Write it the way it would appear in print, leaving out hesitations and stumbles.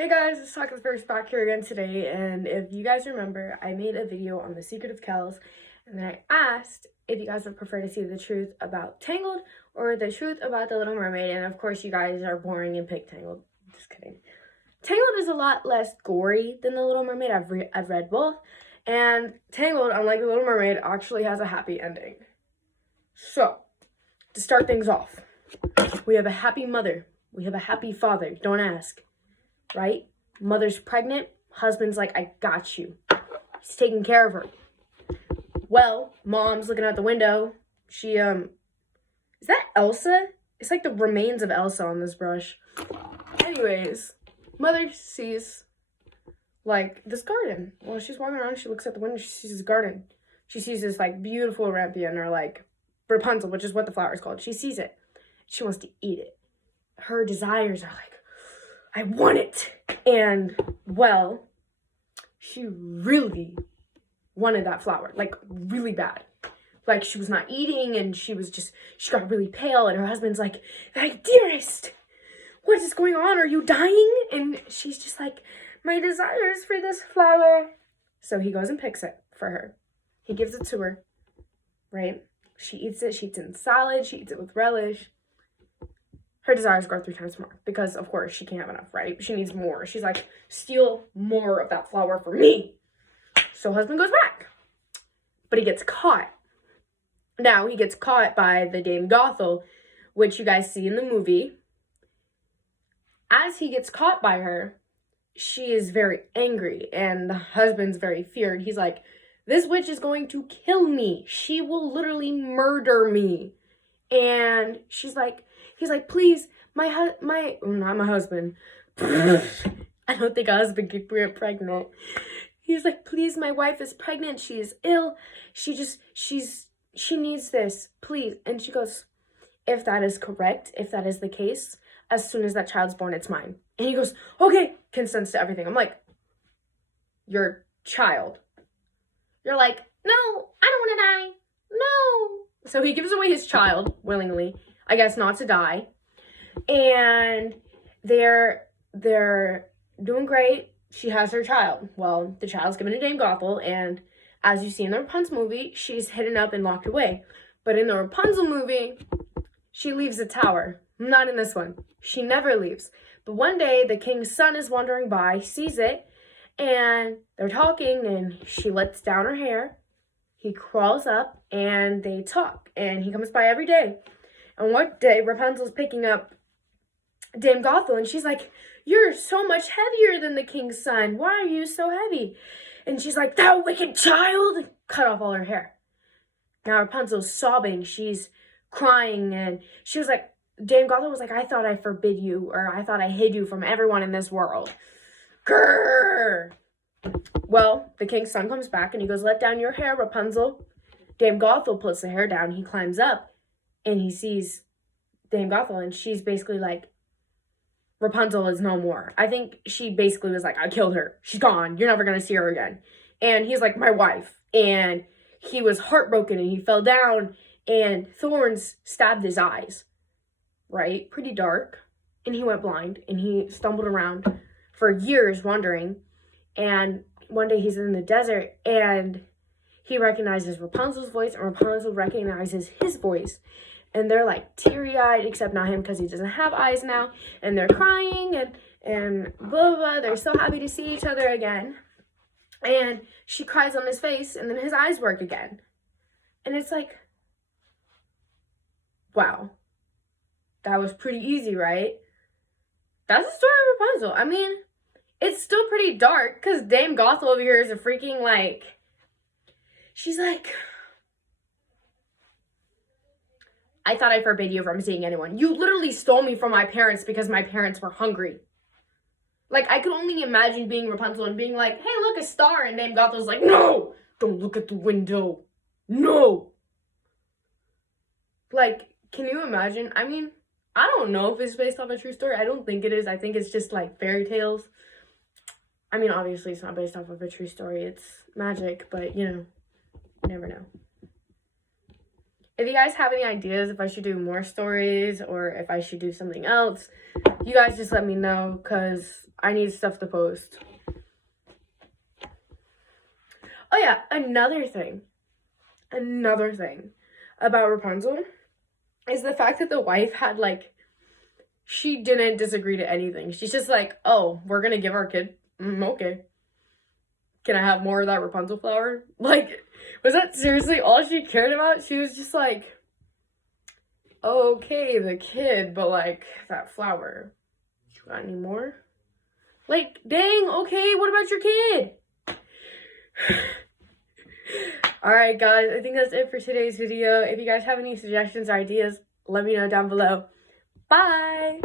Hey guys, it's Tacos First back here again today, and if you guys remember, I made a video on The Secret of Kells, and then I asked if you guys would prefer to see the truth about Tangled or the truth about The Little Mermaid, and of course you guys are boring and picked Tangled. Just kidding. Tangled is a lot less gory than The Little Mermaid. I've read both, and Tangled, unlike The Little Mermaid, actually has a happy ending. So, to start things off, we have a happy mother. We have a happy father. Don't ask. Right? Mother's pregnant. Husband's like, I got you. He's taking care of her. Well, mom's looking out the window. She, is that Elsa? It's like the remains of Elsa on this brush. Anyways, mother sees, like, this garden. While she's walking around, she looks at the window, she sees this garden. She sees this, like, beautiful rampion, or, like, Rapunzel, which is what the flower is called. She sees it. She wants to eat it. Her desires are like, I want it. And, well, she really wanted that flower, like, really bad. Like, she was not eating, and she got really pale, and her husband's like, my dearest, what is going on? Are you dying? And she's just like, my desires for this flower. So he goes and picks it for her. He gives it to her, right? She eats it. She eats it in salad. She eats it with relish. Her desires grow 3 times more because, of course, she can't have enough, right? She needs more. She's like, steal more of that flower for me. So husband goes back, but he gets caught. Now, he gets caught by the Dame Gothel, which you guys see in the movie. As he gets caught by her, she is very angry, and the husband's very feared. He's like, this witch is going to kill me. She will literally murder me. And he's like, please, not my husband. I don't think a husband could get pregnant. He's like, please, my wife is pregnant. She is ill. She needs this, please. And she goes, if that is correct, if that is the case, as soon as that child's born, it's mine. And he goes, okay, consents to everything. I'm like, your child. You're like, no, I don't want to die. No. So he gives away his child willingly, I guess not to die. And they're doing great. She has her child. Well, the child's given to Dame Gothel, and as you see in the Rapunzel movie, she's hidden up and locked away. But in the Rapunzel movie, she leaves the tower. Not in this one. She never leaves. But one day, the king's son is wandering by, sees it, and they're talking, and she lets down her hair. He crawls up, and they talk, and he comes by every day. And one day, Rapunzel's picking up Dame Gothel, and she's like, you're so much heavier than the king's son. Why are you so heavy? And she's like, thou wicked child! Cut off all her hair. Now Rapunzel's sobbing. She's crying, and she was like, Dame Gothel was like, I thought I forbid you, or I thought I hid you from everyone in this world. Grrr! Well, the king's son comes back, and he goes, let down your hair, Rapunzel. Dame Gothel puts the hair down. He climbs up, and he sees Dame Gothel, and she's basically like, Rapunzel is no more. I think she basically was like, I killed her. She's gone. You're never going to see her again. And he's like, my wife. And he was heartbroken, and he fell down, and thorns stabbed his eyes. Right? Pretty dark. And he went blind, and he stumbled around for years wandering. And one day he's in the desert, and he recognizes Rapunzel's voice, and Rapunzel recognizes his voice. And they're like teary-eyed, except not him because he doesn't have eyes now. And they're crying and blah, blah. They're so happy to see each other again. And she cries on his face, and then his eyes work again. And it's like, wow. That was pretty easy, right? That's the story of Rapunzel. I mean, it's still pretty dark because Dame Gothel over here is a freaking, like, she's like, I thought I forbid you from seeing anyone. You literally stole me from my parents because my parents were hungry. Like, I could only imagine being Rapunzel and being like, hey, look, a star. And Dame Gothel's like, no, don't look at the window. No. Like, can you imagine? I mean, I don't know if it's based off a true story. I don't think it is. I think it's just like fairy tales. I mean, obviously it's not based off of a true story. It's magic, but you know, you never know. If you guys have any ideas if I should do more stories or if I should do something else, You guys just let me know because I need stuff to post. Oh yeah, another thing about Rapunzel is the fact that the wife had, like, she didn't disagree to anything. She's just like, oh, we're gonna give our kid, okay. Can I have more of that Rapunzel flower? Like, was that seriously all she cared about? She was just like, okay, the kid, but like, that flower. You got any more? Like, dang, okay, what about your kid? Alright guys, I think that's it for today's video. If you guys have any suggestions or ideas, let me know down below. Bye!